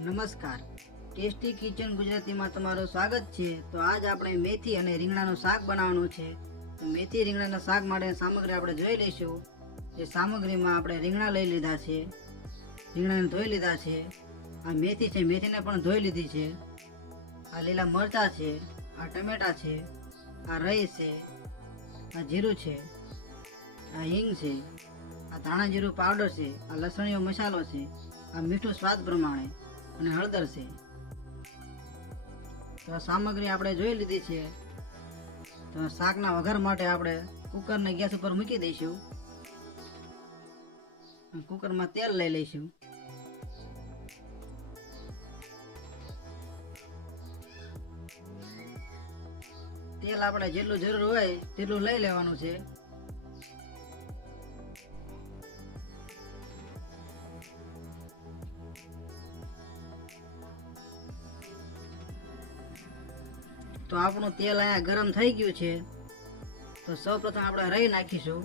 નમસ્કાર, tasty kitchen ગુજરાતીમાં તમારું સ્વાગત છે। તો આજ આપણે મેથી અને રીંગણાનું શાક બનાવવાનું છે। તો મેથી રીંગણાના શાક માટે સામગ્રી આપણે જોઈ લઈશું। એ સામગ્રીમાં આપણે રીંગણા લઈ લીધા છે, રીંગણાને ધોઈ લીધા છે। આ મેથી છે, મેથીને પણ ધોઈ લીધી છે। આ લીલા મરચાં છે, આ ટમેટા છે, આ રાઈ છે, આ જીરું છે, આ હિંગ છે, આ ધાણા જીરું પાવડર છે, આ લસણીયો મસાલો છે, આ મીઠું સ્વાદ પ્રમાણે અને હળદર છે। તો સામગ્રી આપણે જોઈ લીધી છે। તો શાકના વઘાર માટે આપણે કુકરને ગેસ ઉપર મૂકી દઈશું। કુકરમાં તેલ લઈ લઈશું। તેલ આપણે જેટલું જરૂર હોય તેટલું લઈ લેવાનું છે। તો આપણું તેલ અહીંયા ગરમ થઈ ગયું છે। તો સૌપ્રથમ આપણે રાઈ નાખીશું।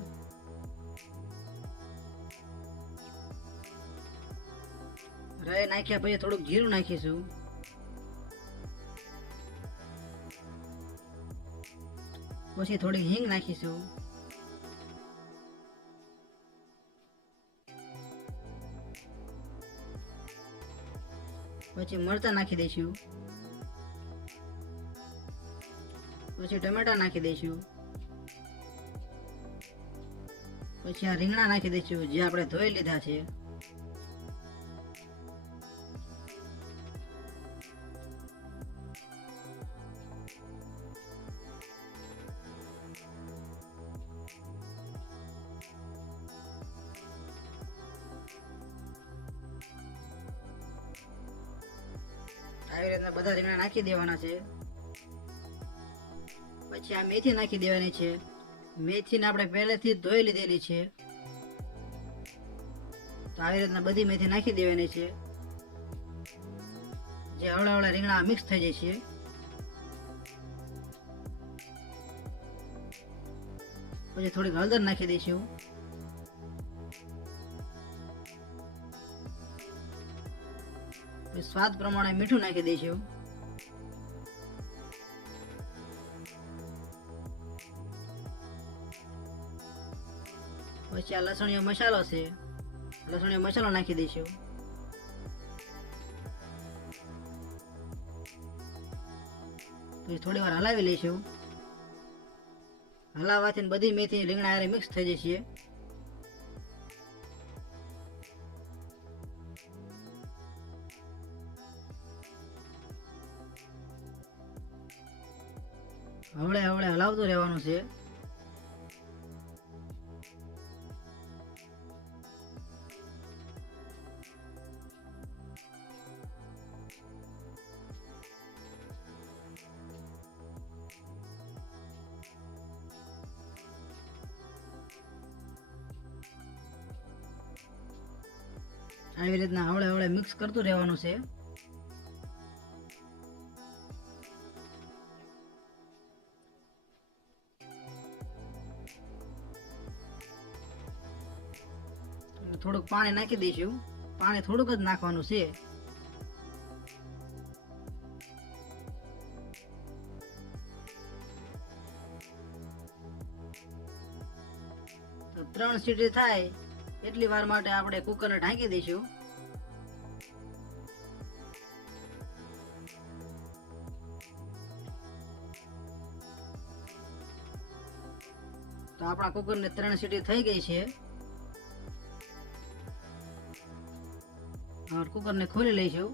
રાઈ નાખ્યા પછી થોડુંક જીરું નાખીશું। પછી થોડી હિંગ નાખીશું। પછી મરચાં નાખી દઈશું। પછી ટમેટા નાખી દઈશું। પછી આ રીંગણા નાખી દઈશું જે આપણે ધોઈ લીધા છે। આવી રીતના બધા રીંગણા નાખી દેવાના છે। પછી આ મેથી નાખી દેવાની છે। મેથીને આપણે પહેલેથી જ ધોઈ લીધેલી છે। તો આવી રીતના બધી મેથી નાખી દેવાની છે, જે હળા હળા રીંગણા મિક્સ થઈ જશે। પછી થોડીક હળદર નાખી દઈશું। પછી સ્વાદ પ્રમાણે મીઠું નાખી દઈશું। પછી આ લસણીયો મસાલો છે, લસણીયો મસાલો નાખી દઈશું। પછી થોડી વાર હલાવી લઈશું। હલાવવાથી બધી મેથી રીંગણા હારે મિક્સ થઈ જશે। હવળે હવળે હલાવતું રહેવાનું છે। આવી રીતના હવળે હવળે મિક્સ કરતું રહેવાનું છે। થોડુંક પાણી નાખી દઈશું। પાણી થોડુંક જ નાખવાનું છે। તો 3 સીટી થાય એટલી વાર માટે આપણે કુકરને ઢાંકી દઈશું। તો આપણા કુકરને 3 સીટી થઈ ગઈ છે। હવે કુકરને ખોલી લઈશું।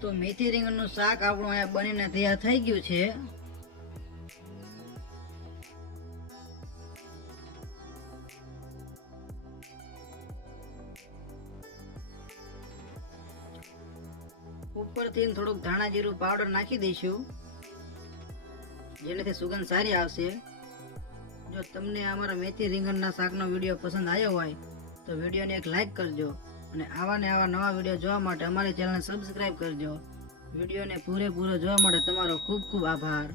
તો મેથી રીંગણનું શાક આપણું અહીંયા બનીને તૈયાર થઈ ગયું છે। ઉપરથી થોડુંક ધાણા જીરું પાવડર નાખી દઈશું, જેનાથી સુગંધ સારી આવશે। જો તમને અમારા મેથી રીંગણના શાકનો વિડીયો પસંદ આવ્યો હોય તો વિડીયોને એક લાઈક કરજો અને આવા ને આવા નવા વિડીયો જોવા માટે અમારી ચેનલને સબસ્ક્રાઈબ કરજો। વિડીયોને પૂરેપૂરો જોવા માટે તમારો ખૂબ ખૂબ આભાર।